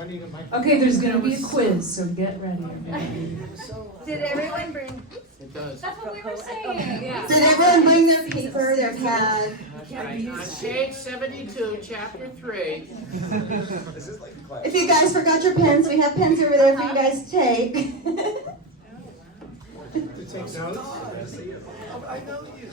I need a microphone. Okay, there's gonna be a quiz, so get ready. Did everyone bring? It does. That's what we were saying. Yeah. Did everyone bring their paper, their pad? Okay, on page 72, chapter 3. If you guys forgot your pens, we have pens over there for you guys to take. To take notes? I know you.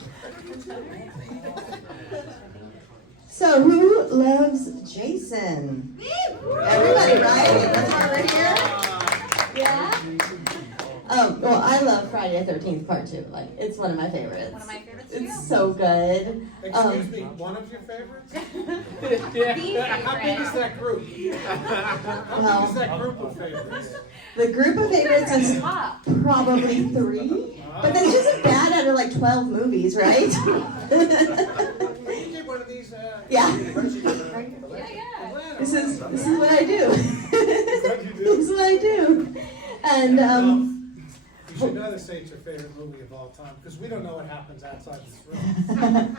So who loves Jason? Everybody, right? That's why we're here. Yeah? Well, I love Friday the 13th Part 2. Like, it's one of my favorites. One of my favorites too. It's so good. Excuse me, one of your favorites? The How big is favorite. that group? How big is that group of favorites? The group of favorites is Top. probably 3. But that's just bad out of like 12 movies, right? You did one of these, Yeah. Yeah. This is what I do. This is what I do. And you should know this ain't your favorite movie of all time, because we don't know what happens outside this room.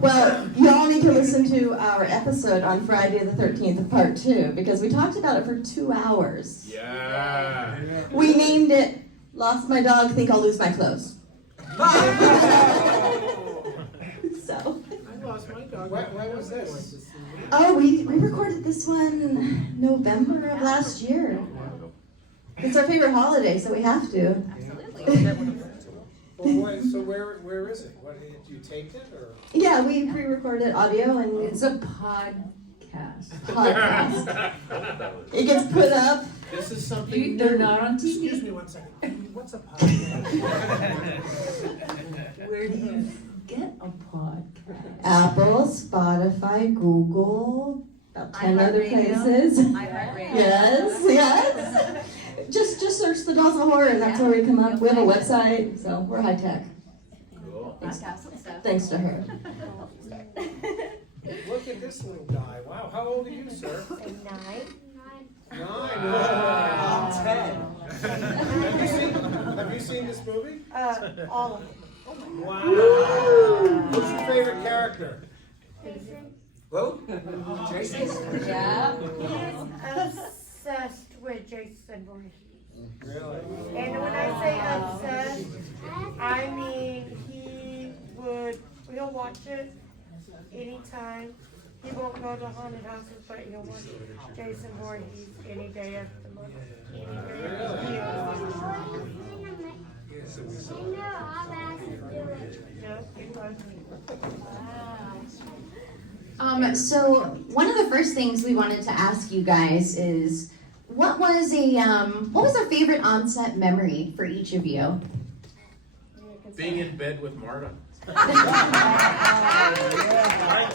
well, y'all need to listen to our episode on Friday the 13th of Part 2 because we talked about it for 2 hours. Yeah. We named it "Lost My Dog, Think I'll Lose My Clothes." So. I lost my dog. When was this? Oh, we recorded this one November of last year. It's our favorite holiday, so we have to. Absolutely. Well, so where is it? What, do you tape it, or? Yeah, we pre-recorded audio and It's a podcast. podcast. It gets put up. This is something They're not on Excuse TV. me one second. What's a podcast? Where do you get a podcast? Apple, Spotify, Google, about 10 other iHeartRadio. places. iHeartRadio. Yes. Just search the Dolls of Horror and that's where we come up. We have a website, so we're high tech. Cool. Podcast and stuff. Thanks to her. Look at this little guy. Wow, how old are you, sir? 9. 9. Wow. I'm 10. Have you seen this movie? All of them. Wow. Who's your favorite character? Who? Jason? Yeah. He's obsessed with Jason Voorhees. Really? And when I say obsessed, I mean he'll watch it anytime. He won't go to haunted houses, but he'll watch Jason Voorhees any day of the month. Any day of the year. Yep, he was. So one of the first things we wanted to ask you guys is, what was our favorite on-set memory for each of you? Being in bed with Marta.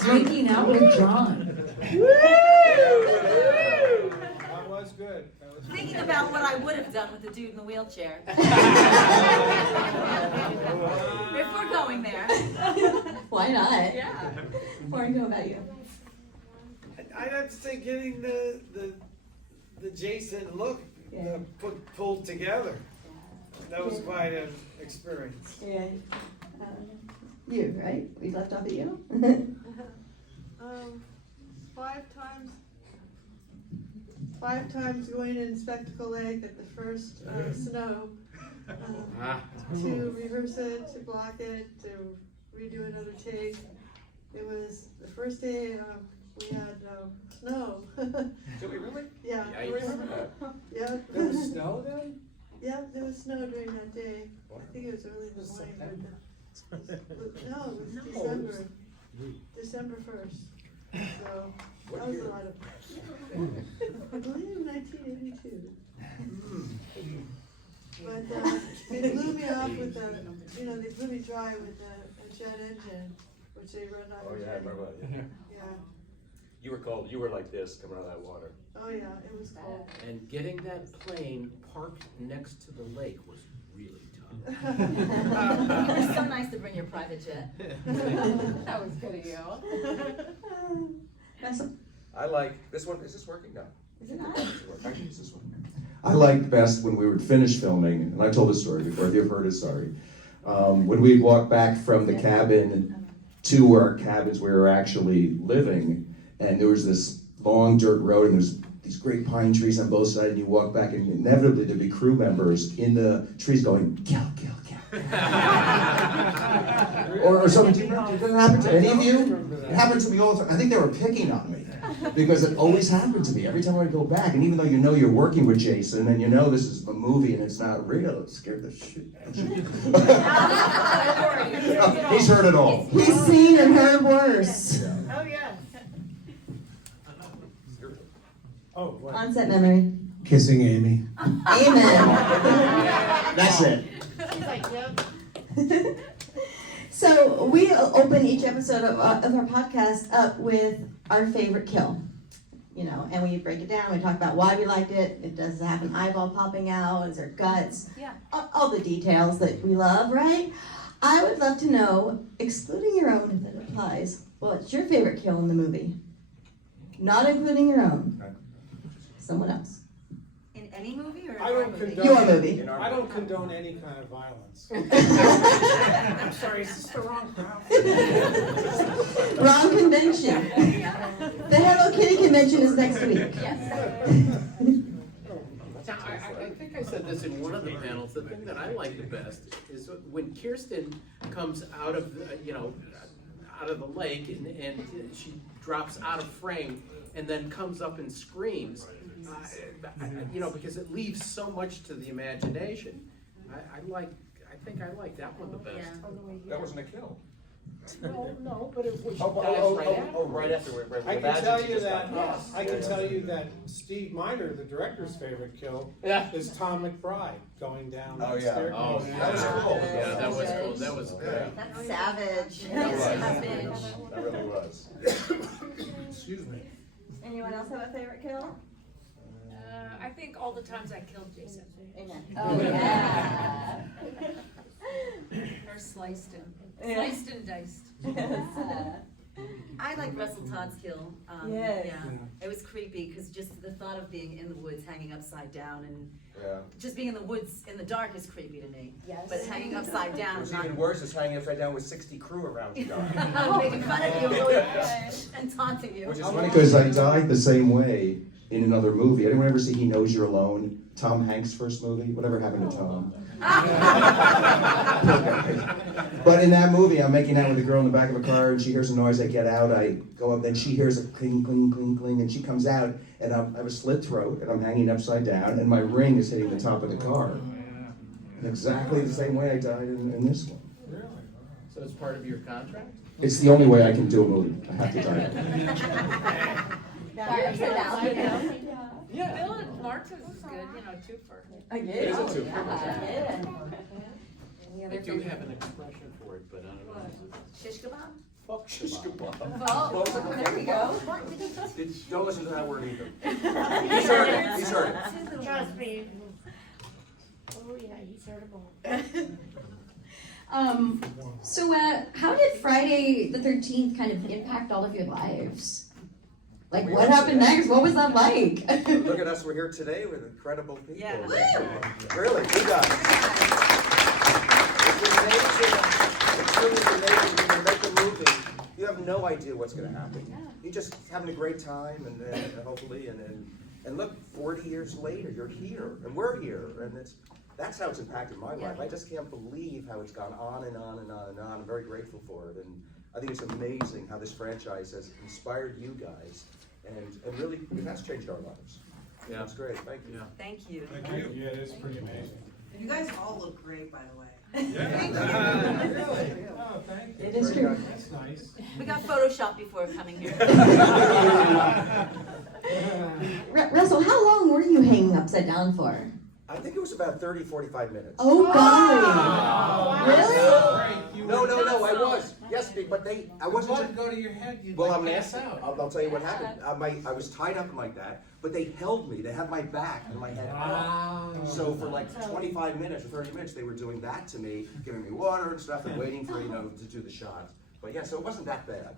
Making out with John. That was good. That was Thinking about what I would have done with the dude in the wheelchair. If we're going there. Why not? Yeah. Warren, how about you? I'd have to say getting the Jason look Yeah. pulled together. That was quite an experience. Yeah. You, right? We left off at you? 5 times going in Spectacle Lake at the first snow, to rehearse it, to block it, to redo another take. It was the first day we had snow. Did we really? Yeah. Yeah, you remember that? Yeah. There was snow then? Yeah, there was snow during that day. I think it was early in the morning. No, it was December. December 1st. So that was a lot of. I believe 1982. But they blew me off with they blew me dry with a jet engine, which they run on. Oh, yeah, I remember that. Yeah. Yeah. You were cold. You were like this coming out of that water. Oh yeah, it was cold. And getting that plane parked next to the lake was really tough. It's so nice to bring your private jet. That was good of you. I like this one. Is this working? No. Is it not? Actually, it's this one. I liked best when we were finished filming, and I told this story before. If you've heard it, sorry. When we walked back from the cabin to our cabins where we were actually living, and there was this long dirt road, and there's these great pine trees on both sides, and you walk back, and inevitably there'd be crew members in the trees going, kill, kill, kill. or something. Did that happen to any of you? It happened to me all the time. I think they were picking on me because it always happened to me every time I go back. And even though you know you're working with Jason and you know this is a movie and it's not real, it scared the shit out of you. He's heard it all. He's seen and heard worse. Oh, yeah. Oh, what? On-set memory. Kissing Amy. Amen. That's it. She's like, yep. So we open each episode of our podcast up with our favorite kill, you know, and we break it down. We talk about why we liked it. It does have an eyeball popping out. Is there guts? Yeah. All the details that we love, right? I would love to know, excluding your own if it applies, what's your favorite kill in the movie? Not including your own. Someone else. In any movie or in I our don't movie? condone. Your movie. I don't condone any kind of violence. I'm sorry, is this the wrong crowd? Wrong convention. The Hello Kitty convention is next week. Now, I think I said this in one of the panels, the thing that I like the best is when Kirsten comes out of, out of the lake and she drops out of frame and then comes up and screams, because it leaves so much to the imagination. I think I like that one the best. Yeah. That wasn't a kill. No, but it was. Right after we I can tell you that. I can tell you that Steve Miner, the director's favorite kill, is Tom McBride going down the staircase. Oh, that was cool. Yeah, that was cool. That was great. That's savage. That really was. Excuse me. Anyone else have a favorite kill? I think all the times I killed Jason. Oh, yeah. Or sliced him. Yeah. Sliced and diced. I like Russell Todd's kill. Yes. Yeah, it was creepy because just the thought of being in the woods, hanging upside down, and just being in the woods in the dark is creepy to me. Yes. But hanging upside down, What's even worse is hanging upside down with 60 crew around you. making fun of you and taunting you. Which is Funny because I died the same way in another movie. Anyone ever see He Knows You're Alone? Tom Hanks' first movie? Whatever happened to Tom? But in that movie, I'm making out with a girl in the back of a car, and she hears a noise. I get out, I go up, then she hears a cling, cling, cling, cling, and she comes out, and I have a slit throat, and I'm hanging upside down, and my ring is hitting the top of the car. And exactly the same way I died in this one. So it's part of your contract? It's the only way I can do a movie. I have to die. Bill and Martin's is good, twofer. Again. It is a two. I do have an expression for it, but I don't know. Shish kebab? Fuck shish kebab. Oh, there we go. Don't listen to that word either. He's heard it. He's heard it. Trust me. Oh, yeah, he's heard them all. So how did Friday the 13th kind of impact all of your lives? Like, what happened next? What was that like? Look at us. We're here today with incredible people. Yeah. Really, you guys. It's amazing. It's really amazing when you make a movie. You have no idea what's going to happen. You're just having a great time, and hopefully, and look, 40 years later, you're here, and we're here, and that's how it's impacted my life. I just can't believe how it's gone on and on and on and on. I'm very grateful for it, and I think it's amazing how this franchise has inspired you guys, and really, it has changed our lives. Yeah. That's great. Thank you. Yeah. Thank you. Thank you. Yeah, it is pretty amazing. You guys all look great, by the way. Really? Oh, thank you. It is true. That's nice. We got Photoshop before coming here. Russell, how long were you hanging upside down for? I think it was about 30, 45 minutes. Oh, golly. Really? No, I was. Yes, but I wasn't. What go to your head? You'd Well, like I'm pass asking. out. I'll tell you what happened. I was tied up like that, but they held me. They had my back and my head up. So for like 25 minutes or 30 minutes, they were doing that to me, giving me water and stuff, and waiting for to do the shot. But yeah, so it wasn't that bad.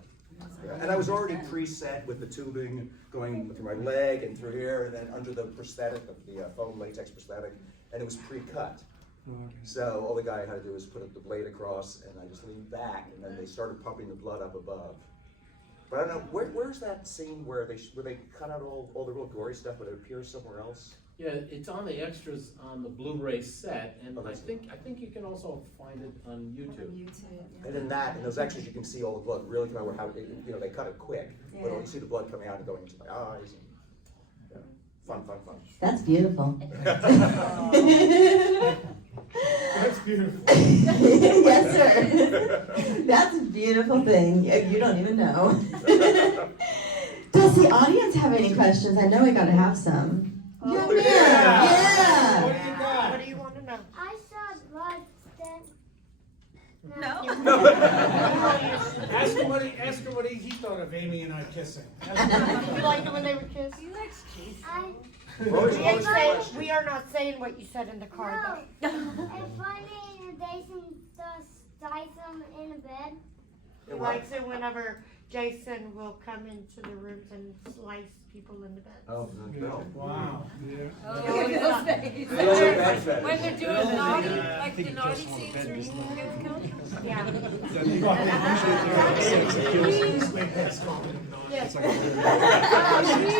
Yeah. And I was already preset with the tubing going through my leg and through here, and then under the prosthetic, the foam latex prosthetic, and it was pre-cut. So all the guy had to do was put the blade across, and I just leaned back, and then they started pumping the blood up above. But I don't know, where's that scene where they cut out all the real gory stuff, but it appears somewhere else? Yeah, it's on the extras on the Blu-ray set, and I think you can also find it on YouTube. And in those extras, you can see all the blood really come out. How they cut it quick, but you see the blood coming out and going into my eyes. And, yeah. Fun. That's beautiful. That's beautiful. Yes, sir. That's a beautiful thing. You don't even know. Does the audience have any questions? I know we gotta have some. Yeah. What do you got? What do you want to know? I saw blood then. No. Ask him what he thought of Amy and I kissing. You liked it when they were kissed? He likes cheese. We are not saying what you said in the car, No. It's funny and Jason does slice them in a bed. though. He likes it whenever Jason will come into the rooms and slice people in the bed. Oh, no. Wow. When they're doing naughty, like the naughty scenes where you get killed. Yeah.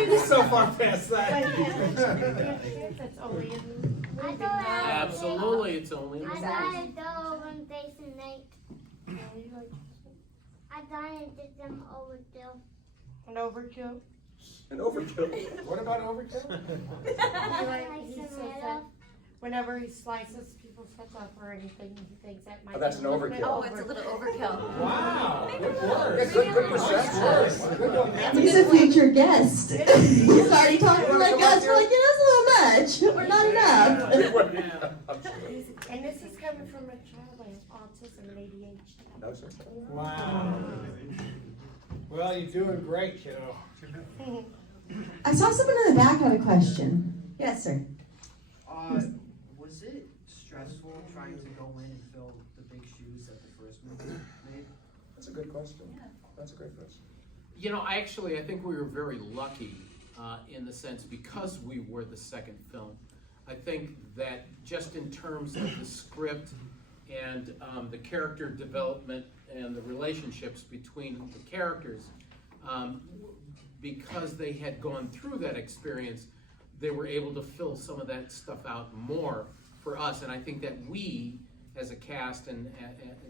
He's so far past that. That's only in I thought Absolutely, it's only in I the thought I did when Jason Nate. I thought I did them overkill. an overkill. An overkill. What about overkill? He says that whenever he slices people's heads off or anything, he thinks that might that's be an a little bit overkill. Oh, it's a little overkill. Wow. Good Yeah, word. good perception. Good one. He's a future guest. He's already talking like us. We're like, that's a little much. We're not enough. And this is coming from a child that has autism and ADHD. No, sir. Wow. Well, you're doing great, kiddo. I saw someone in the back had a question. Yes, sir. Was it stressful trying to go in and fill the big shoes that the first movie made? That's a good question. That's a great question. You know, I think we were very lucky in the sense because we were the second film. I think that just in terms of the script and the character development and the relationships between the characters, because they had gone through that experience, they were able to fill some of that stuff out more for us. And I think that we, as a cast and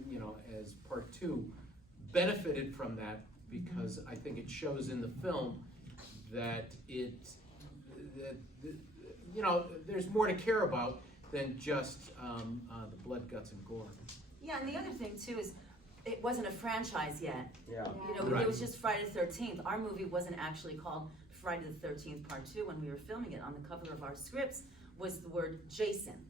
you know, as part two, benefited from that because I think it shows in the film that you know, there's more to care about than just the blood, guts, and gore. Yeah, and the other thing too is it wasn't a franchise yet. Yeah. You know, Right. it was just Friday the 13th. Our movie wasn't actually called Friday the 13th Part 2 when we were filming it. On the cover of our scripts was the word Jason.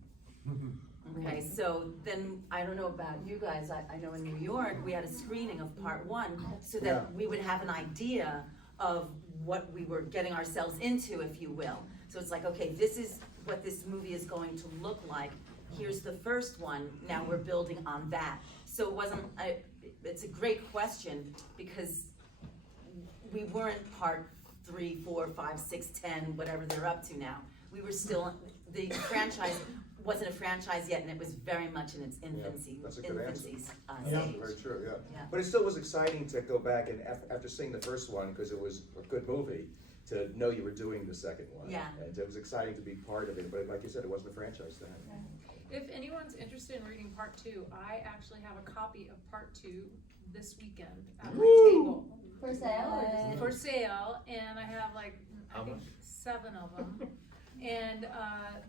Okay, so then, I don't know about you guys, I know in New York, we had a screening of Part 1 so that we would have an idea of what we were getting ourselves into, if you will. So it's like, okay, this is what this movie is going to look like. Here's the first one, now we're building on that. So it wasn't, it's a great question because we weren't part 3, 4, 5, 6, 10, whatever they're up to now. We were still, the franchise wasn't a franchise yet and it was very much in its infancy. Yeah, that's a good answer. Stage. Very true, yeah. Yeah. But it still was exciting to go back and after seeing the first one, because it was a good movie, to know you were doing the second one. Yeah. And it was exciting to be part of it, but like you said, it wasn't a franchise then. If anyone's interested in reading part 2, I actually have a copy of part 2 this weekend at my table. For sale? For sale, and I have like, I think 7 of them. And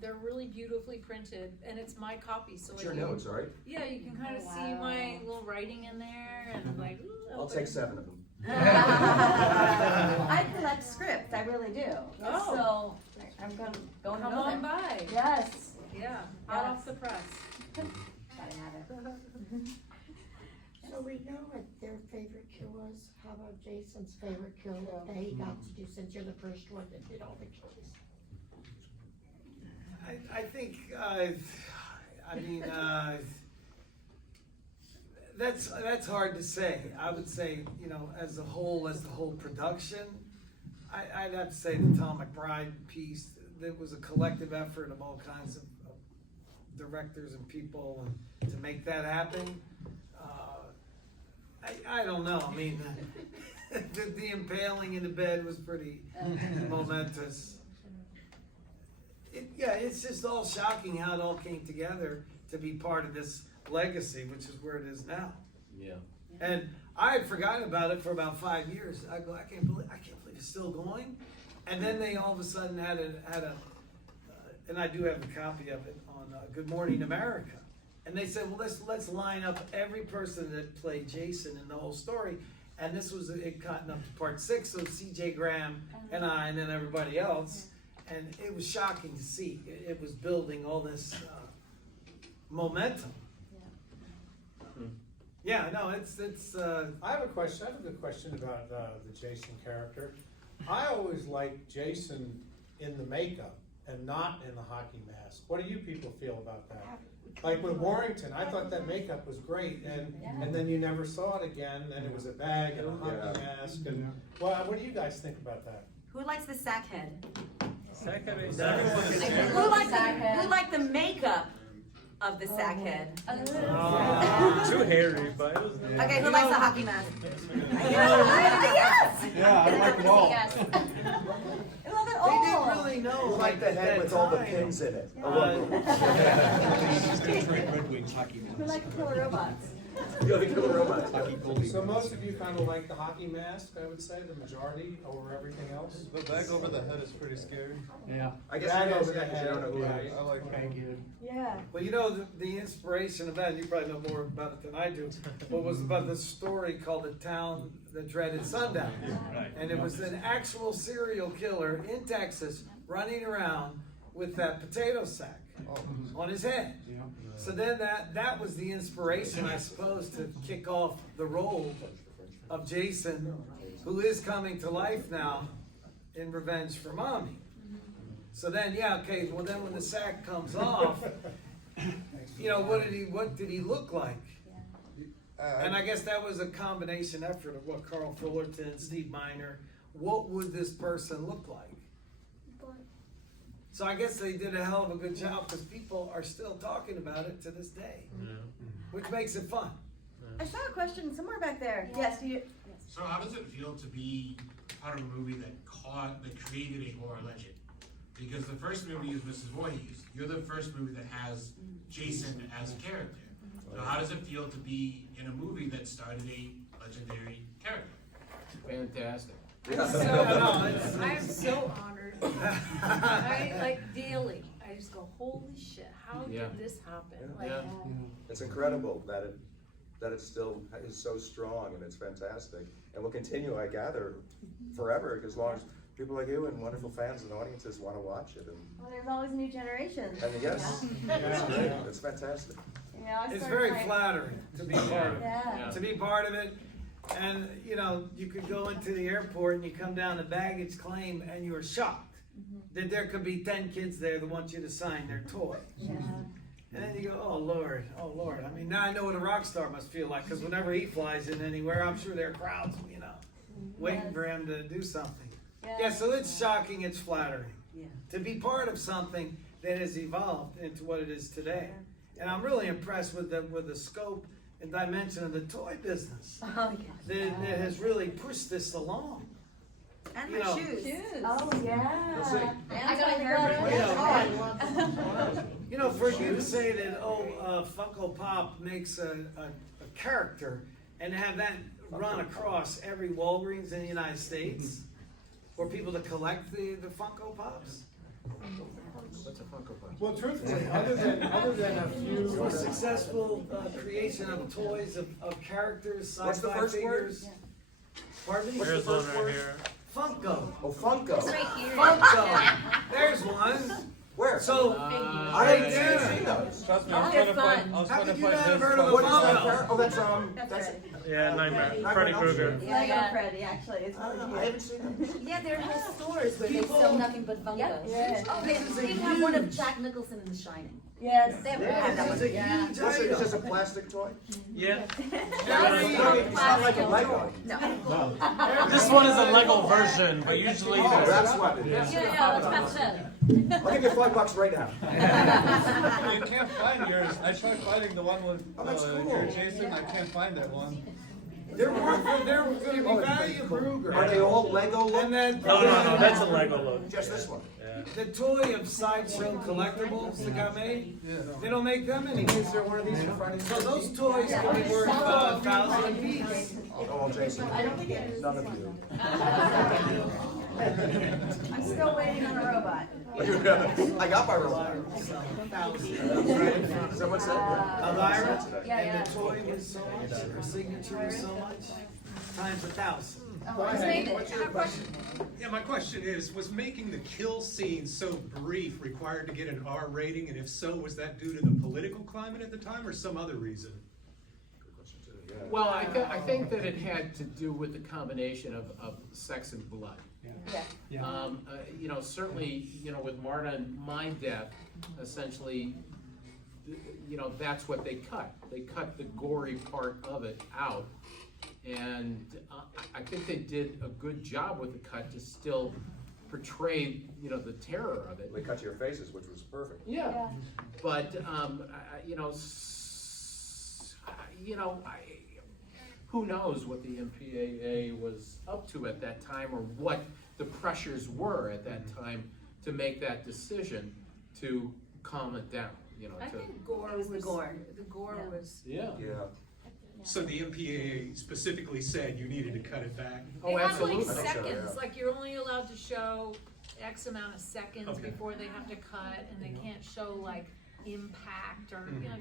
they're really beautifully printed, and it's my copy, so It's your notes, right? yeah, you can kind of see my little writing in there, and I'm like, ooh, I'll take 7 of them. I collect scripts, I really do. Oh. So I'm going to Come on by. Yes. Yeah, hot off the press. Gotta have it. So we know what their favorite kill was. How about Jason's favorite kill that he got to do since you're the first one that did all the kills? I think, that's hard to say. I would say, you know, as the whole production, I'd have to say the Tom McBride piece. There was a collective effort of all kinds of directors and people to make that happen. I don't know. I mean, the impaling in the bed was pretty momentous. It's just all shocking how it all came together to be part of this legacy, which is where it is now. Yeah. And I had forgotten about it for about 5 years. I can't believe it's still going. And then they all of a sudden had a and I do have a copy of it on Good Morning America. And they said, well, let's line up every person that played Jason in the whole story. And this was it gotten up to part 6, so C.J. Graham and I, and then everybody else. And it was shocking to see. It was building all this momentum. Yeah, no, it's. I have a question. I have a good question about the Jason character. I always liked Jason in the makeup and not in the hockey mask. What do you people feel about that? Like with Warrington, I thought that makeup was great, and then you never saw it again, and it was a bag and a hockey mask. And well, what do you guys think about that? Who likes the sack head? Sack head is Who liked the makeup of the sack head? Too hairy, but it was nice. Okay, who likes the hockey mask? Yes! Yeah, I like them all. Yes. I love it They all. didn't really know. Like the head with all the pins in it. Who likes killer robots? So most of you kind of like the hockey mask, I would say, the majority over everything else. The bag over the head is pretty scary. Yeah. I guess Bag you over guys the head. don't know who it is. I like Thank you. Yeah. Well, you know, the inspiration of that, you probably know more about it than I do, but was about this story called The Town That Dreaded Sundown. And it was an actual serial killer in Texas running around with that potato sack on his head. So then that was the inspiration, I suppose, to kick off the role of Jason, who is coming to life now in Revenge for Mommy. So then, well then when the sack comes off, you know, what did he look like? And I guess that was a combination effort of what Carl Fullerton, Steve Miner, what would this person look like? So I guess they did a hell of a good job because people are still talking about it to this day, which makes it fun. I saw a question somewhere back there. Yes, you. So how does it feel to be part of a movie that created a horror legend? Because the first movie is Mrs. Voorhees. You're the first movie that has Jason as a character. So how does it feel to be in a movie that started a legendary character? Fantastic. I am so honored. I like daily. I just go, holy shit! How did this happen? Like, It's incredible that it still is so strong, and it's fantastic, and will continue, I gather, forever, as long as people like you and wonderful fans and audiences want to watch it. And Well, there's always new generations. yes, it's great. It's fantastic. It's very flattering to be part of it. Yeah. To be part of it. And, you know, you could go into the airport and you come down to baggage claim and you're shocked that there could be 10 kids there that want you to sign their toy. Yeah. And then you go, oh Lord. I mean, now I know what a rock star must feel like, because whenever he flies in anywhere, I'm sure there are crowds, you know, waiting for him to do something. Yeah, so it's shocking, it's flattering. To be part of something that has evolved into what it is today. And I'm really impressed with the scope and dimension of the toy business that has really pushed this along. And You my know. shoes. Oh yeah. I got a You know, for you to say that, Funko Pop makes a character and have that run across every Walgreens in the United States, for people to collect the Funko Pops. What's a Funko Pop? Well, truthfully, other than a few For successful creation of toys, of characters, What's the sci-fi first word? figures. Pardon me? What's the first word? Funko. Oh, Funko. Funko. There's one. Where? So, I right haven't there. seen those. Trust me, Oh, I was they're trying to find. fun. I was How trying to could you find not have his heard of What is Funko? that? Oh, that's That's Yeah, Nightmare. Nightmare Freddy on Elm Krueger. Street. Lego Freddy, actually. It's really cute. I haven't seen them. Yeah, there are whole stores where they sell nothing but Funkos. Yeah. Oh, they even have one of Jack Nicholson in The Shining. Yes. They have that one. This is a huge Is this item. just a plastic toy? Yeah. It's not like a Lego. No. This one is a Lego version, but usually Oh, there's. that's what it is. I'll give you $5 right now. You can't find yours. I tried finding the one with Oh, that's cool. your Jason. I can't find that one. They're gonna be valuable. Are they all Lego look? And then No, that's a Lego look. Just this one? the toy of sideshow collectibles that got made, they don't make them anymore. Is there one of these for Friday? So those toys could be worth $1,000 a piece. Oh, Jason, none of you. I'm still waiting on a robot. I got my robot. Someone said? Elvira, Yeah, and the toy was so much, her signature was so much, times 1,000. What's your question? Yeah, my question is, was making the kill scene so brief required to get an R rating? And if so, was that due to the political climate at the time or some other reason? Well, I think that it had to do with the combination of sex and blood. You know, certainly, you know, with Marta and my death, essentially, you know, that's what they cut. They cut the gory part of it out. And I think they did a good job with the cut to still portray, you know, the terror of it. They cut to your faces, which was perfect. Yeah. But, who knows what the MPAA was up to at that time or what the pressures were at that time to make that decision to calm it down, you know. I think gore was the gore. The gore was. Yeah. So the MPAA specifically said you needed to cut it back? They have like seconds, like you're only allowed to show X amount of seconds before they have to cut, and they can't show like impact or, you know,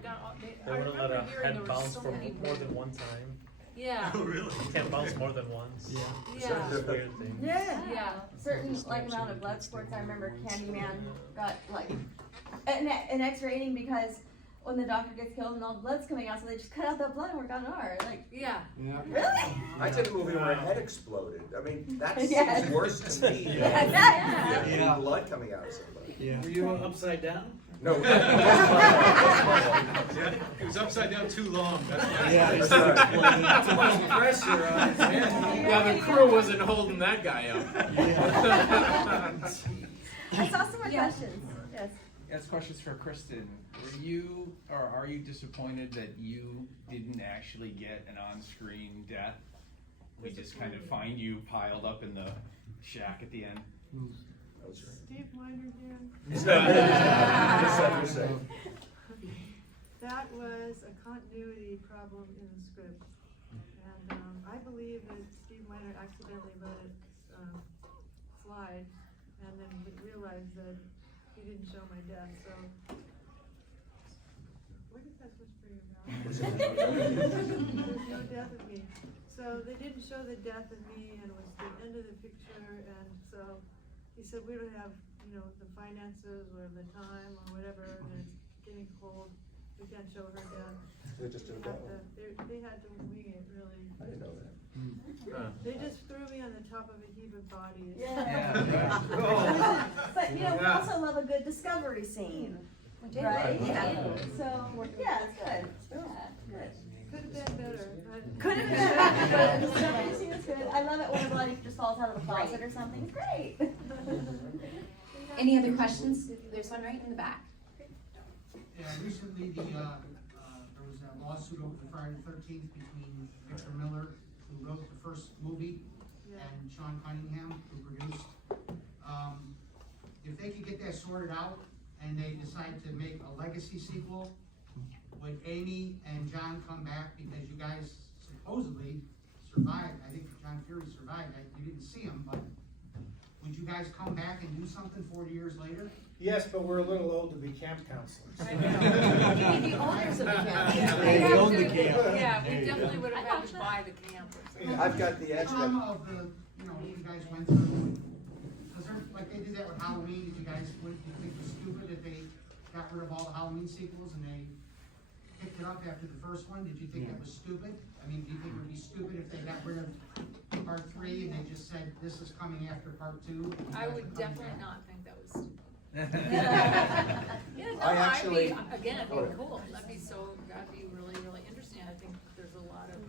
They wouldn't let a head bounce for more than one time. Yeah. Oh, really? You can't bounce more than once. Yeah. That's a weird thing. Yeah. Certain like amount of blood sports. I remember Candyman got like an X rating because when the doctor gets killed and all the blood's coming out, so they just cut out the blood and we're got an R. Like, really? I did a movie where a head exploded. I mean, that Yes. seems worse to me than Yeah. blood coming out of somebody. Were you upside down? No. Yeah, it was upside down too long, that's why. Too much pressure on his head. Yeah, the crew wasn't holding that guy up. I saw some more questions. Yes. That's questions for Kirsten. Were you, or are you disappointed that you didn't actually get an on-screen death? We just kind of find you piled up in the shack at the end. Steve Miner again. That was a continuity problem in the script. And I believe that Steve Miner accidentally let it slide and then realized that he didn't show my death, so. What is that whispering about? There's no death of me. So they didn't show the death of me, and it was the end of the picture, and so he said, we don't have, you know, the finances or the time or whatever, and it's getting cold, we can't show her death. They just did that one? They had to wing it, really. I didn't know that. They just threw me on the top of a heap of bodies. Yeah. But you know, we also love a good discovery scene. Right? Yeah. So, yeah, it's good. Yeah, good. Could have been better. Could have been better, but the discovery scene is good. I love it when a body just falls out of a closet or something. It's great. Any other questions? There's one right in the back. Yeah, recently there was a lawsuit over Friday the 13th between Victor Miller, who wrote the first movie, and Sean Cunningham, who produced. If they could get that sorted out and they decide to make a legacy sequel, would Amy and John come back, because you guys supposedly survived? I think John Furey survived. You didn't see him, but would you guys come back and do something 40 years later? Yes, but we're a little old to be camp counselors. I know. You'd be the owners of the camp. They own the camp. Yeah, we definitely would have had to buy the camp or something. I've got the edge. Some of the, you know, what you guys went through, because like they did that with Halloween. Did you guys, what did you think was stupid that they got rid of all the Halloween sequels and they picked it up after the first one? Did you think that was stupid? I mean, do you think it would be stupid if they got rid of part 3 and they just said, this is coming after part 2? I would definitely not think that was stupid. Yeah, no, I'd be, again, it'd be cool. That'd be really, really interesting. I think there's a lot of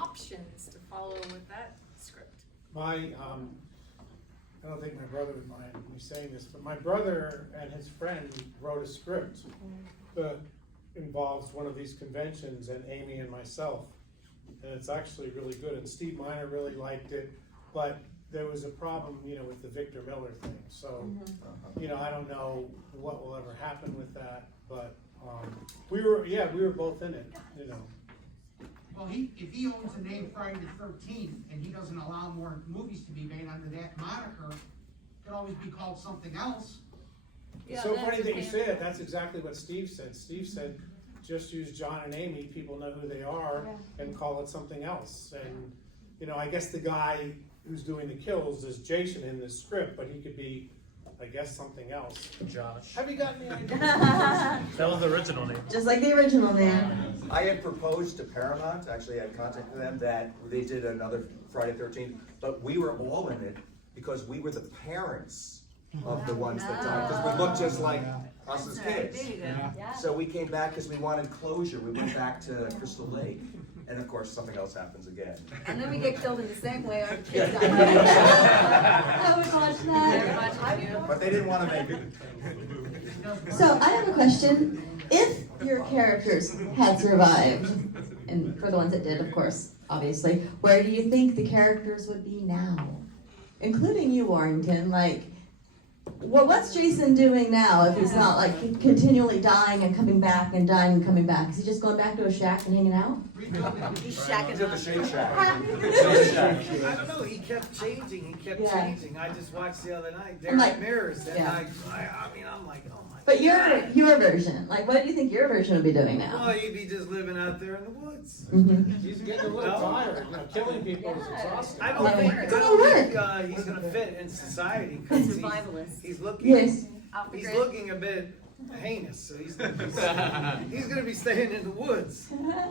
options to follow with that script. I don't think my brother would mind me saying this, but my brother and his friend wrote a script that involves one of these conventions and Amy and myself. and it's actually really good, and Steve Miner really liked it, but there was a problem, with the Victor Miller thing, so, I don't know what will ever happen with that, but, we were both in it, Well, if he owns the name Friday the 13th, and he doesn't allow more movies to be made under that moniker, it could always be called something else. So funny that you say it, that's exactly what Steve said. Steve said, just use John and Amy, people know who they are, and call it something else. And, I guess the guy who's doing the kills is Jason in this script, but he could be, I guess, something else. Josh. Have you got any ideas? That was the original name. Just like the original name. I had proposed to Paramount, actually I contacted them, that they did another Friday 13th, but we were all in it because we were the parents of the ones that died, because we looked just like us as kids. So we came back because we wanted closure. We went back to Crystal Lake, and of course something else happens again. And then we get killed in the same way our Yeah. kids die. I would watch that. But they didn't want to make it. So I have a question. If your characters had survived, and for the ones that did, of course, obviously, where do you think the characters would be now? Including you, Warrington, well, what's Jason doing now if he's not continually dying and coming back and dying and coming back? Is he just going back to a shack and hanging out? He's shacking He's at the up. Shake Shack. I don't know, he kept changing, Yeah. changing. I just watched the other night, I'm Derek like- Mears, and yeah. I mean, I'm like, oh my. But your version, what do you think your version would be doing now? Well, he'd be just living out there in the woods. He's getting a little tired, killing people is exhausting. I don't think he's gonna fit in society, because he's looking, Yes. he's looking a bit heinous, so he's gonna be staying in the woods. Yeah,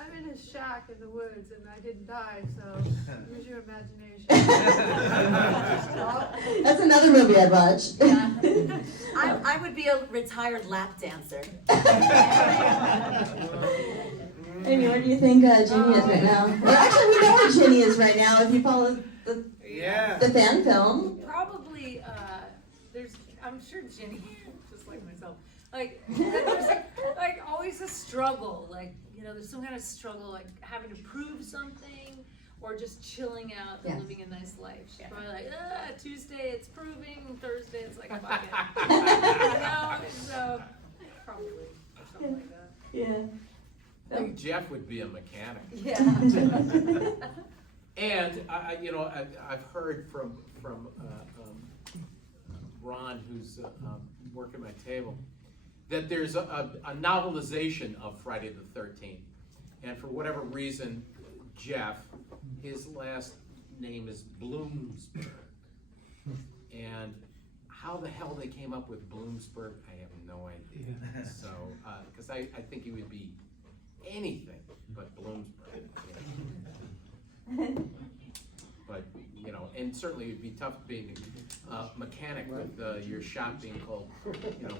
I'm in his shack in the woods and I didn't die, so use your imagination. That's another movie I'd watch. I would be a retired lap dancer. Amy, where do you think Ginny is right now? Well, actually, we know where Ginny is right now if you follow the fan film. Probably, I'm sure Ginny, just like myself, there's always a struggle, there's some kind of struggle, having to prove something, or just chilling out and living a nice life. She's probably Tuesday it's proving, Thursday it's fuck it. So, probably, or something like that. Yeah. I think Jeff would be a mechanic. Yeah. And I've heard from Ron, who's working my table, that there's a novelization of Friday the 13th, and for whatever reason, Jeff, his last name is Bloomsburg, and how the hell they came up with Bloomsburg, I have no idea. So, because I think he would be anything but Bloomsburg. But, and certainly it'd be tough being a mechanic with your shop being called,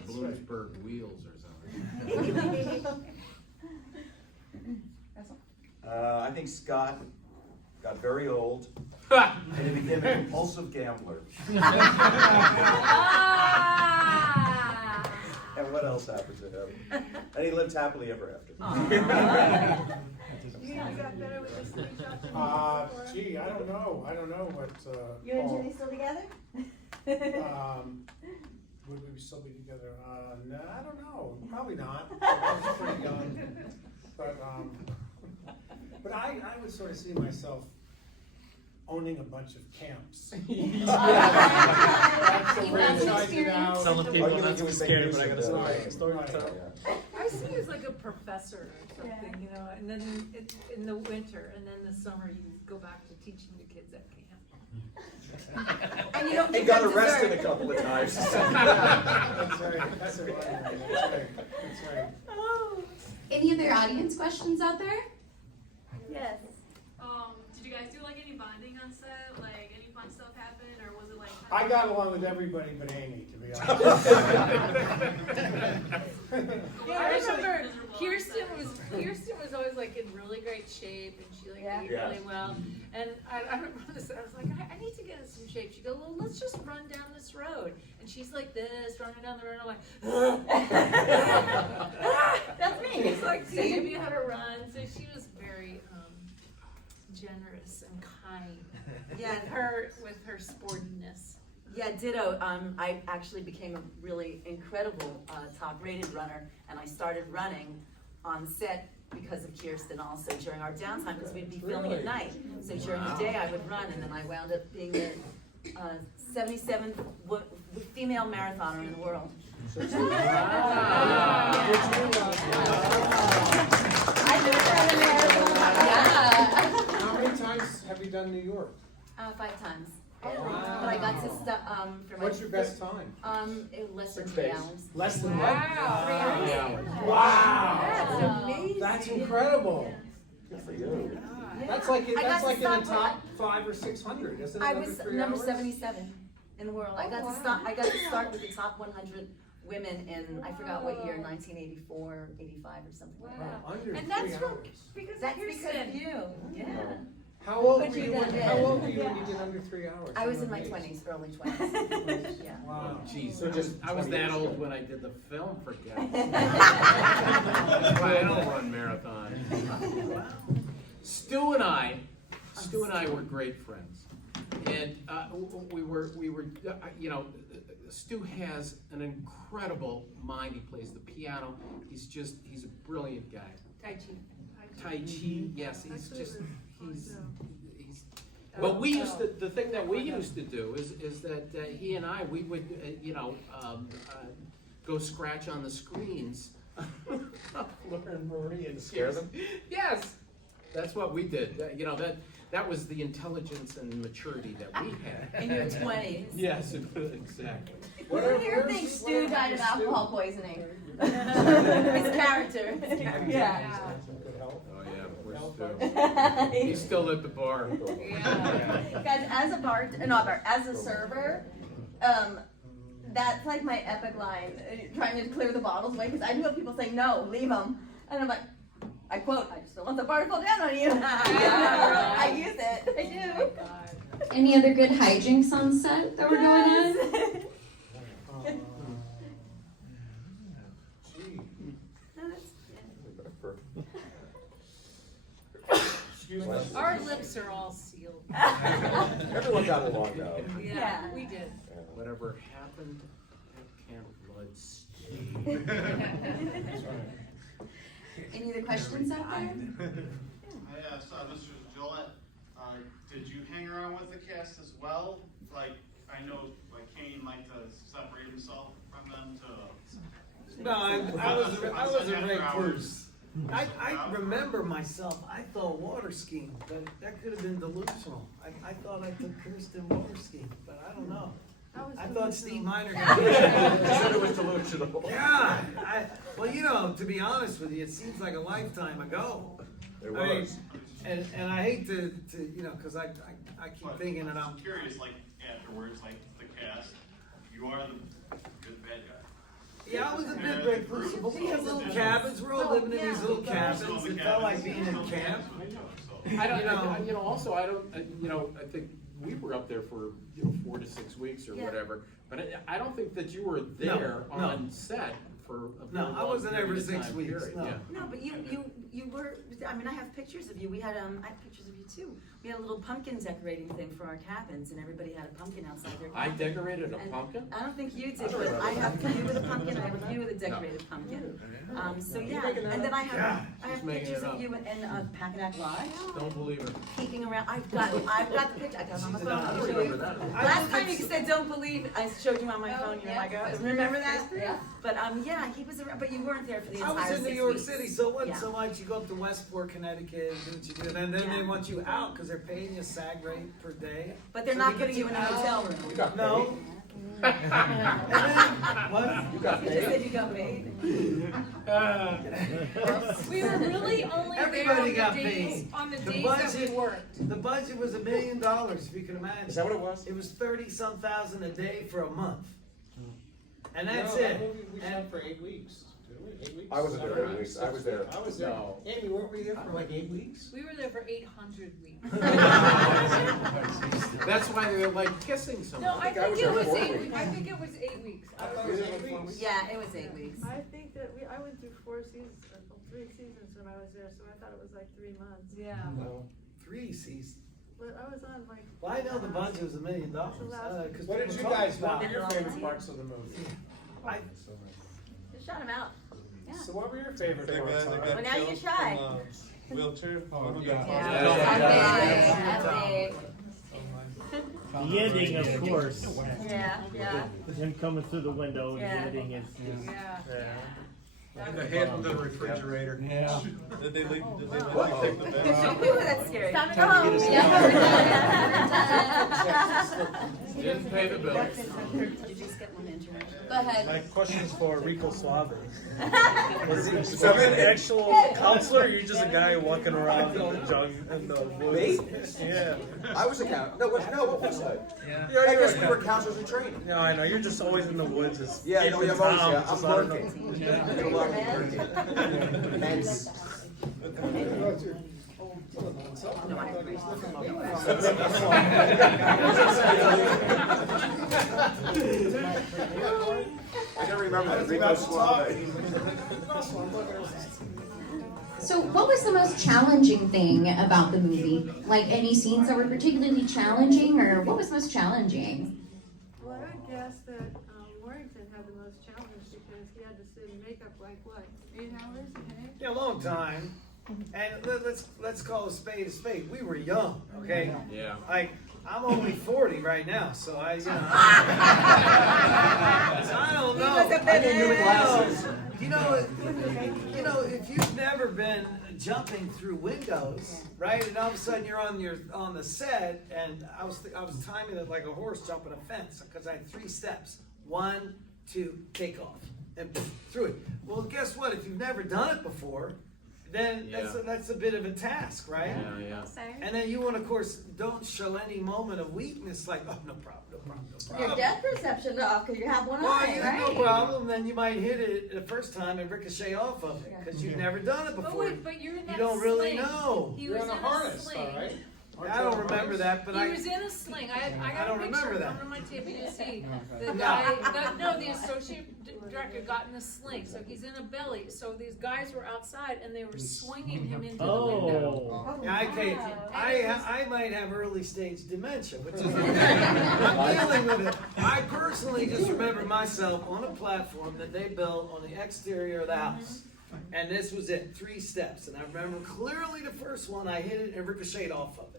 Bloomsburg Wheels or something. I think Scott got very old, and he became a compulsive gambler. And what else happened to him? And he lived happily ever after. You got better with the sleep Gee, I don't know what, You and Ginny still together? would we still be together? No, I don't know, probably not. I was pretty young, but I would sort of see myself owning a bunch of camps. Telling people not to be scared, but I got a story to tell. I see you as a professor or something, and then in the winter, and then the summer you go back to teaching the kids at camp. And you don't He give got them arrested dessert. a couple of times. That's right, that's right. Any other audience questions out there? Yes. Did you guys do any bonding on set? Any fun stuff happen, or was it I got along with everybody but Amy, to be honest. I remember Kirsten was always in really great shape, and she ate really well. And I remember this. I was like, I need to get in some shape. She goes, well, let's just run down this road. And she's like this, running down the road. I'm like, That's me. She's teaching me how to run. So she was very generous and kind. Yeah. With her sportiness. Yeah, ditto. I actually became a really incredible top-rated runner, and I started running on set because of Kirsten also during our downtime, because we'd be filming at night. So during the day I would run, and then I wound up being the 77th female marathoner in the world. How many times have you done New York? 5 times. But I got to for my. What's your best time? Less than 3 hours. Less than Wow. what? 3 hours. Wow. That's amazing. That's incredible. Good for you. That's like in I got to the stop top 500 or 600, isn't it? I under was 3 number hours? 77 in the world. I got to stop. I got to start with the top 100 women in, I forgot what year, 1984, 85 or something like that. Under And that's 3 from, hours. because That's of because Kirsten. of you. Yeah. How old But were you you done when it. How old were you when you did under 3 hours? I was in my Amazing. 20s, early 20s. Yeah. Wow. Jeez, So just I was 20 that years old ago. when I did the film for Gillette. That's why I don't run marathons. Stu and I were great friends, and we were, you know, Stu has an incredible mind. He plays the piano. He's a brilliant guy. Tai Chi. Tai Chi, yes, he's but we used to, the thing that we used to do is that he and I, we would, go scratch on the screens. Learn Marie and Scare them? Yes, that's what we did. You know, that was the intelligence and maturity that we had. In your 20s. Yes, exactly. Who here thinks Stu died of alcohol poisoning? His character. Yeah. Oh yeah, we're still. He's still at the bar. Guys, as a server, that's like my epic line, trying to clear the bottles away, because I do have people saying, no, leave them. And I'm like, I quote, I just don't want the bar to fall down on you. I use it. I do. Any other good hijinks on set that were going on? Excuse me. Our lips are all sealed. Everyone got along though. Yeah, we did. Whatever happened at Camp Bloodstone. Any other questions out there? Yes, this is Gillette. Did you hang around with the cast as well? Like, I know, like Kane liked to separate himself from them to. No, I was a recluse. I remember myself, I thought water skiing, but that could have been delusional. I thought I took Kirsten water skiing, but I don't know. I thought Steve Miner got You said it was delusional. Yeah, well, you know, to be honest with you, it seems like a lifetime ago. It I mean, was. and I hate to you know, because I keep thinking that I'm curious, like, afterwards, like, the cast, you are the good bad guy. Yeah, I was a bit recluse, but we had little cabins, we're all living in these little cabins, it felt like being in camp. I don't, also, I don't, I think we were up there for, 4 to 6 weeks or whatever, but I don't think that you were there on set for a very No, I long wasn't there for period of 6 time, weeks, period, no. yeah. No, but you were, I mean, I have pictures of you. I have pictures of you too. We had a little pumpkin decorating thing for our cabins, and everybody had a pumpkin outside their I cabin. decorated a And pumpkin? I don't think you did, but I have you with a pumpkin, I have you with a decorated pumpkin. So yeah, and then I have She's making pictures it of up. you in Packanack Lodge, Don't believe her. peeking around. I've got the picture, I got them on my phone. I I'll don't show you. remember that. Last time you said don't believe, I showed you on my phone, you're yeah. like, oh, remember that? Yeah. But yeah, he was around, but you weren't there for the I entire 6 was in weeks. New York City, so it wasn't Yeah. so much you go up to Westport, Connecticut, and do what you do, and then they want you out because they're paying you SAG rate per day. But they're So not they putting get you in a out. hotel room. You got No. paid. What? You got You just said paid. you got paid. We were really only there Everybody on got the days, paid. on the The days that budget- we worked. The budget was $1 million, if you can imagine. Is that what it was? It was 30-some thousand a day for a month. And that's No, it. that movie we And- shot for 8 weeks. Didn't we? 8 weeks? I wasn't there 8 weeks. I was there. I was there. No. Amy, weren't we there for like 8 weeks? We were there for 800 weeks. That's why they're like kissing someone. No, I think I was think it there was 4 8 weeks. weeks. I think it was 8 weeks. I thought it was 8 weeks. Yeah, it was 8 weeks. I think that I went through 4 seasons, 3 seasons when I was there, so I thought it was like 3 months. Yeah. No. 3 seasons. But I was on like. Well, I know the budget was $1 million. What did you guys, what were your favorite parts of the movie? Just shut him out. Yeah. So what were your favorite Hey, parts? man, I got Well, now you killed shy. from, wheelchair. Oh, my God. Yeah. The ending, of course. Yeah. With him coming through the window, Yeah. the ending is just. And the head in the refrigerator. Yeah. Did they leave? Did they let Wow. me take the bed out? Ooh, that's scary. Time to go Time to home. get Yeah. Didn't pay the bill. Did you just get one internet? Go ahead. My question's for Rico Suave. Was he- Was he an actual counselor, or you just a guy walking around in the woods? Me? Yeah. I was a counselor. No, what was I? Yeah. I guess we were counselors in training. No, I know. You're just always in the woods. It's Yeah, no, in I'm always, town, yeah, just I'm I don't know. working. I do a lot of working. Hence. No, I agree. I gotta remember that Rico Suave. So, what was the most challenging thing about the movie? Like any scenes that were particularly challenging, or what was most challenging? Well, I would guess that Warrington had the most challenge because he had to sit in makeup like what, 8 hours a day? Yeah, a long time. And let's call a spade a spade. We were young, okay? Yeah. Like, I'm only 40 right now, so I don't know. He was a bit You know, if you've never been jumping through windows, right, and all of a sudden you're on the set, and I was timing it like a horse jumping a fence because I had 3 steps. 1, 2, take off, and through it. Well, guess what? If you've never done it before, then that's a bit of a task, right? Yeah. And then you want, of course, don't show any moment of weakness, like, oh, no problem. Your depth perception off because you have one Well, eye, you right? have no problem. Then you might hit it the first time and ricochet off of it because you've never done it But before. wait, but you're in that You don't really sling. know. He You're was in a harness, sling. though, right? I don't remember that, but He was in a sling. I got don't a picture remember that. on my tape. You see the guy. The associate director got in a sling, so he's in a belly. So these guys were outside and they were swinging him into the window. Yeah, I might have early stage dementia, which is I'm dealing with it. I personally just remember myself on a platform that they built on the exterior of the house. And this was it, 3 steps. And I remember clearly the first one, I hit it and ricocheted off of it.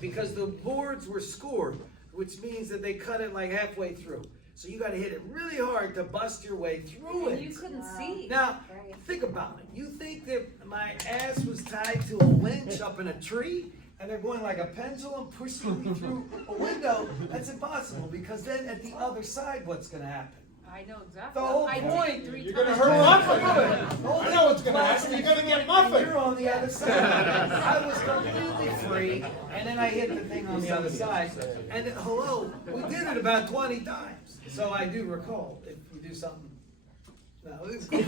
Because the boards were scored, which means that they cut it like halfway through. So you gotta hit it really hard to bust your way through it. And you couldn't see. Now, think about it. You think that my ass was tied to a winch up in a tree? And they're going like a pendulum pushing me through a window? That's impossible, because then at the other side, what's gonna happen? I know exactly. The whole I did point, it 3 You're times. gonna hurt muffin. I know what's gonna happen. You're gonna get muffin. You're on the other side. I was completely free, and then I hit the thing on the other side. And hello, we did it about 20 times. So I do recall, if we do something. No, it's good.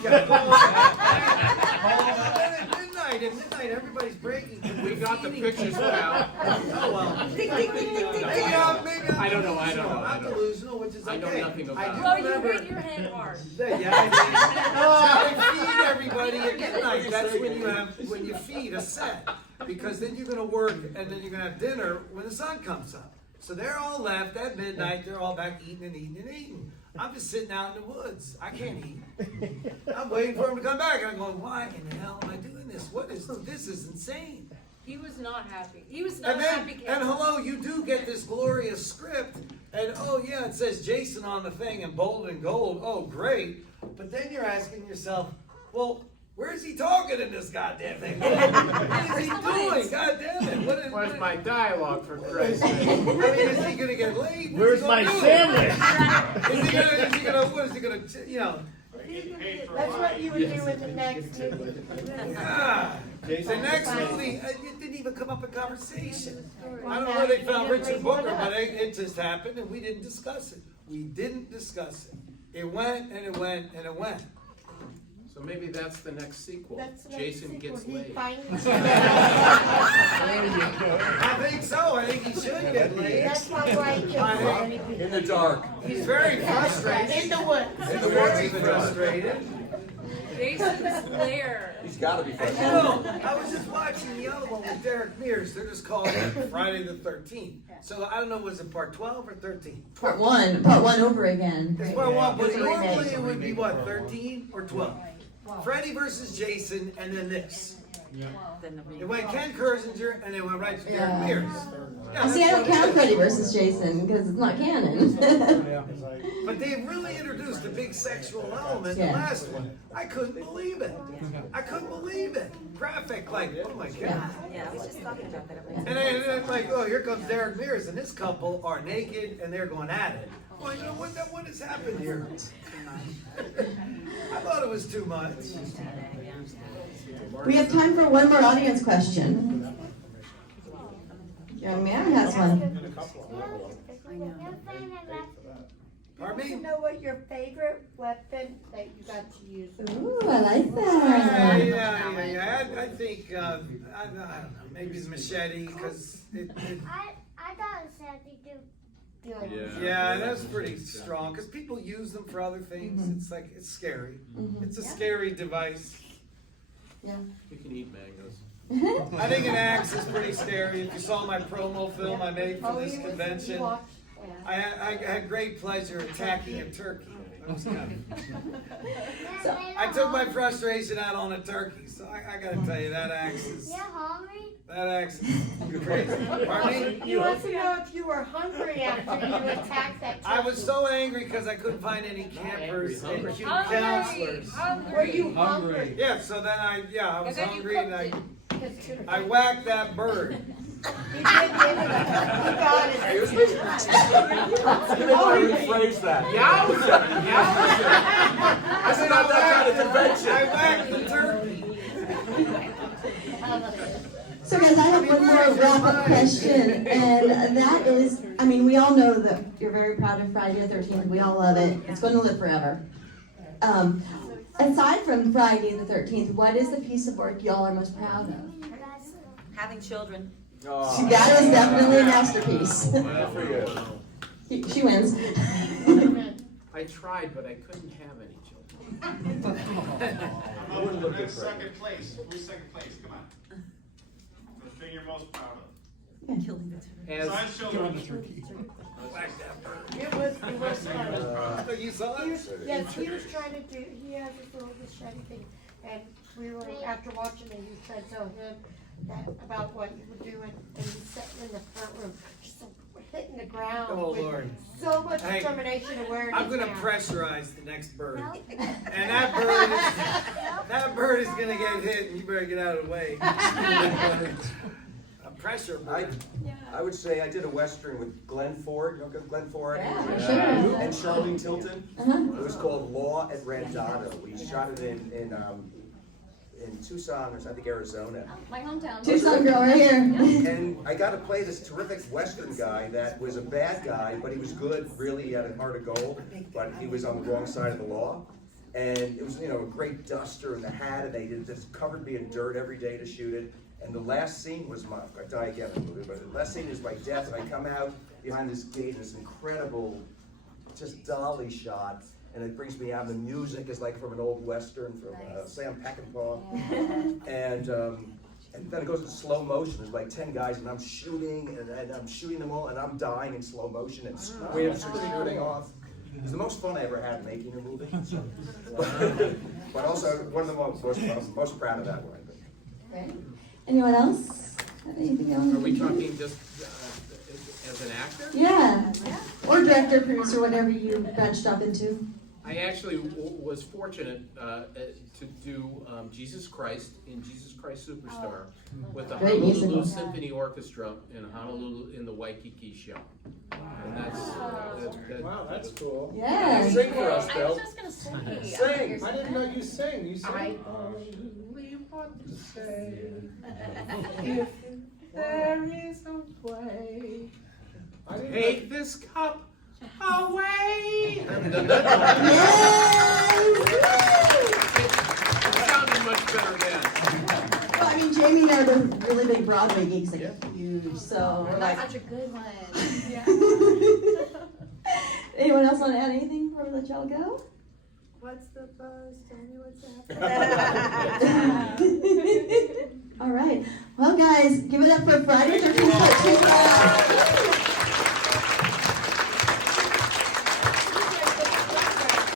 At midnight, everybody's breaking. We got the pictures, pal. Oh, well. Maybe I don't know. I'm delusional, which is okay. I know nothing about I do it. Well, you remember. hit your hand hard. Yeah, I feed everybody at midnight. That's when you feed a set, because then you're gonna work and then you're gonna have dinner when the sun comes up. So they're all left at midnight. They're all back eating and eating and eating. I'm just sitting out in the woods. I can't eat. I'm waiting for them to come back. I'm going, why in the hell am I doing this? This is insane. He was not happy. He was not a happy kid. And hello, you do get this glorious script, and oh yeah, it says Jason on the thing in bold and gold. Oh, great. But then you're asking yourself, well, where's he talking in this goddamn thing? What is he doing? God damn it. Where's my dialogue, for Christ's sake? I mean, is he gonna get laid? Where's my sandwich? What is he gonna, you know? That's what you would do in the next movie. Yeah. The next movie, it didn't even come up in conversation. I don't know where they found Richard Booker, but it just happened and we didn't discuss it. We didn't discuss it. It went and it went and it went. So maybe that's the next sequel. That's the next Jason sequel. gets He laid. finds- I think so. I think he should get laid. That's my wife. In the dark. He's very frustrated. In the woods. He's very frustrated. Jason's lair. He's gotta be And fresh. you know, I was just watching the other one with Derek Mears. They're just calling it Friday the 13th. So I don't know, was it part 12 or 13? Part one over again. It's part one, but It's a remake. normally it would be what, 13 or 12? Freddy versus Jason, and then this. Then the It went Ken Kirsinger, and it went right to Derek Yeah. Mears. Yeah, See, I don't that's what count it Freddy is. versus Jason because it's not canon. But they really introduced a big sexual element in Yeah. the last one. I couldn't believe it. I couldn't believe it. Graphic, like, oh my God. Yeah, I was just talking about that. And then like, oh, here comes Derek Mears, and this couple are naked and they're going at it. Well, you know what has happened here? I thought it was too much. We have time for one more audience question. Young man has one. Pardon me? To know what your favorite weapon that you got to use. Ooh, I like Yeah, that. I think, I don't know, maybe it's machete, because it I thought it said to do. yeah, that's pretty strong, because people use them for other things. It's like, it's scary. It's a scary device. Yeah. You can eat mangoes. I think an axe is pretty scary. If you saw my promo film I made for this convention, I had great pleasure attacking a turkey. That was kind of. I took my frustration out on a turkey, so I gotta tell you, that axe is. You're hungry? That axe is crazy. Pardon me? You want to know if you were hungry after you attacked that turkey. I was so angry because I couldn't find any campers and cute counselors. Were you hungry? Yeah, so then I was And then you hungry and cooked I whacked that bird. You did give it. You got it. Excuse me? Rephrase that. I said I'm not trying to convention. I whacked the turkey. So guys, I have one more wrap-up question, and that is, I mean, we all know that you're very proud of Friday the 13th. We all love it. It's going to live forever. Aside from Friday the 13th, what is the piece of work y'all are most proud of? Having children. That is definitely a masterpiece. She wins. I tried, but I couldn't have any children. How about the second place? Who's second place? Come on. The thing you're most proud of. Killing the As Besides children. It was fun. You saw it? Yes, he was trying to do, he has this little machete thing, and we were, after watching it, he tried to tell him that, about what he would do, and he's sitting in the front room, just hitting the ground Oh, with Lord. so much Hey, determination and where it I'm is gonna now. pressurize the next bird. And that bird is gonna get hit, and you better get out of the way. A pressure bird. I would say I did a Western with Glenn Ford, you know Glenn Ford? Yeah, sure. And Charlene Tilton. Uh-huh. It was called Law at Randolph. We shot it in Tucson, or I think Arizona. My hometown. Tucson girl right here. And I got to play this terrific Western guy that was a bad guy, but he was good, really, he had a heart of gold, but he was on the wrong side of the law. And it was, a great duster and the hat, and they just covered me in dirt every day to shoot it. And the last scene was I die again in the movie, but the last scene is my death, and I come out behind this gate, this incredible, just dolly shot, and it brings me out, and the music is like from an old Western from Sam Peckinpah. And then it goes in slow motion. There's like 10 guys, and I'm shooting, and I'm shooting them all, and I'm dying in slow motion, and screams are shooting off. It's the most fun I ever had making a movie. But also, one of the most proud of that one, I think. Okay. Anyone else? Anything else? Are we talking just as an actor? Yeah. Or director, producer, whatever you branched up into. I actually was fortunate to do Jesus Christ in Jesus Christ Superstar with the Great Honolulu musical. Symphony Orchestra in Honolulu in the Waikiki show. And that's Wow, that's cool. Yeah. Sing for us, I Bill. was just gonna say. Sing. I didn't know you sang. You sang. I only want to say if there is a way, take this cup away. It sounded much better then. Well, I mean, Jamie and I are the really big Broadway gigs, like huge, so we're like. That's such a good one. Anyone else want to add anything before we let y'all go? What's the buzz? Tell me what's happening. All right. Well, guys, give it up for Friday 13th.